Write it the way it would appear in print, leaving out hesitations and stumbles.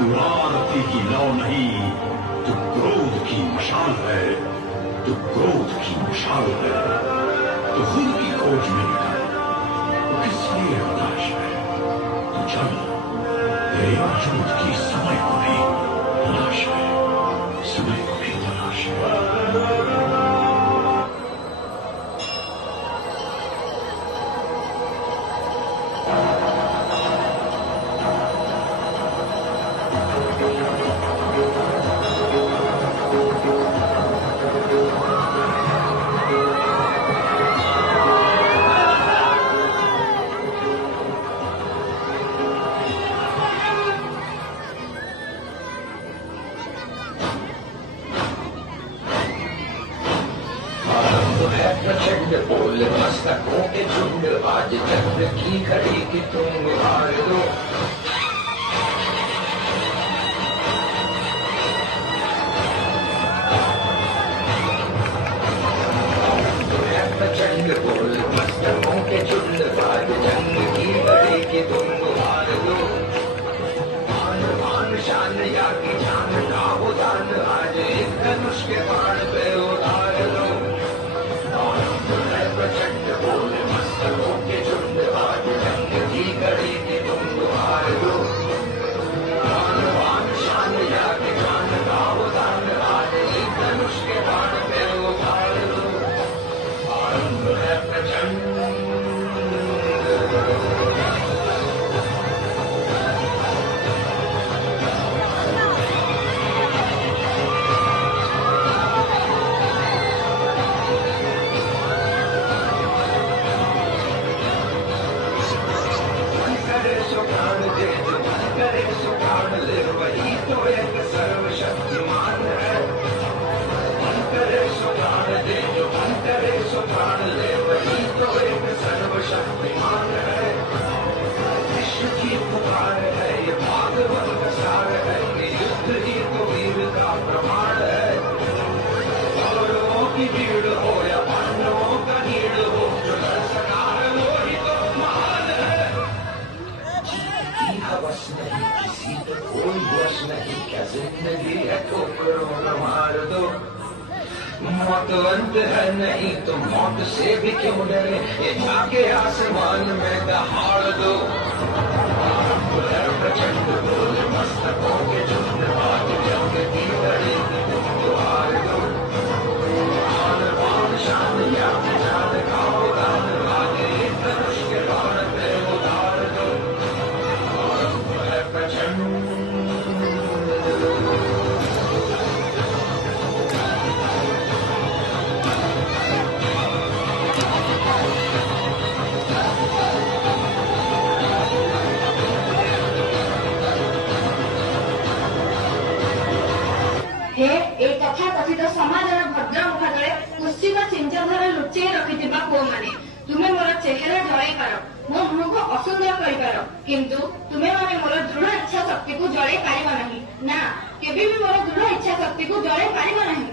तू आरती की लौ नहीं, तू क्रोध की मशाल है, तू क्रोध की मशाल है। तू खुद की खोज में निकल, तू किस लिए हताश है? तू चल, तेरे वजूद की समय को भी तलाश है, समय को भी तलाश है। प्रचंड बोल मस्तकों के झुंड, आज चंद्र की घड़ी की तुम उभार दो। प्रचंड बोल मस्तकों के झुंड, आज चंद्र की घड़ी की तुम उभार दो। मान मान शान या की जान का उदान, आज एक धनुष के बाण पे उतार दो। प्रचंड बोल मस्तकों के झुंड, आज जंग की घड़ी की तुम उभार दो। मान मान शान या के जान का उदान, आज एक धनुष के बाण पे उतार दो। आरंभ है प्रचंड। करे सो प्राण ले, वही तो एक सर्वशक्तिमान है। मन करे सो प्राण दे, जो मन करे सो प्राण ले, वही तो एक सर्वशक्तिमान है। विश्व की पुकार है, ये भागवत का सार है, ये युद्ध ही तो वीर का प्रमाण है। कौरवों की भीड़ हो या पांडवों का नीड़ हो, जो लड़ सका है वो ही तो महान है। हवस नहीं किसी पे कोई वश नहीं, क्या जिंदगी है ठोकरों न मार दो। मौत अंत है नहीं तो मौत से भी क्यों डरे, ये जाके आसमान में दहाड़ दो। प्रचंड बोल मस्तकों के झुंड, आज जंग की घड़ी की तुम उभार दो। मान मान शान या जान का उदान, आज एक धनुष के बाण पे उतार दो। हे ए तथा कथित समाजर भद्र मुखरे कुश्चित चिंताधारा लुचेई रखिथिबा पुओ माने, तुमे मोर चेहरा जळेई पार, मो मुख असुंदर करिपार, किंतु तुमे माने मोर दृढ़ इच्छा शक्ति को जळेई पारिबा नाही। ना केबे भी मोर दृढ़ इच्छा शक्ति को जळेई पारिबा नाही।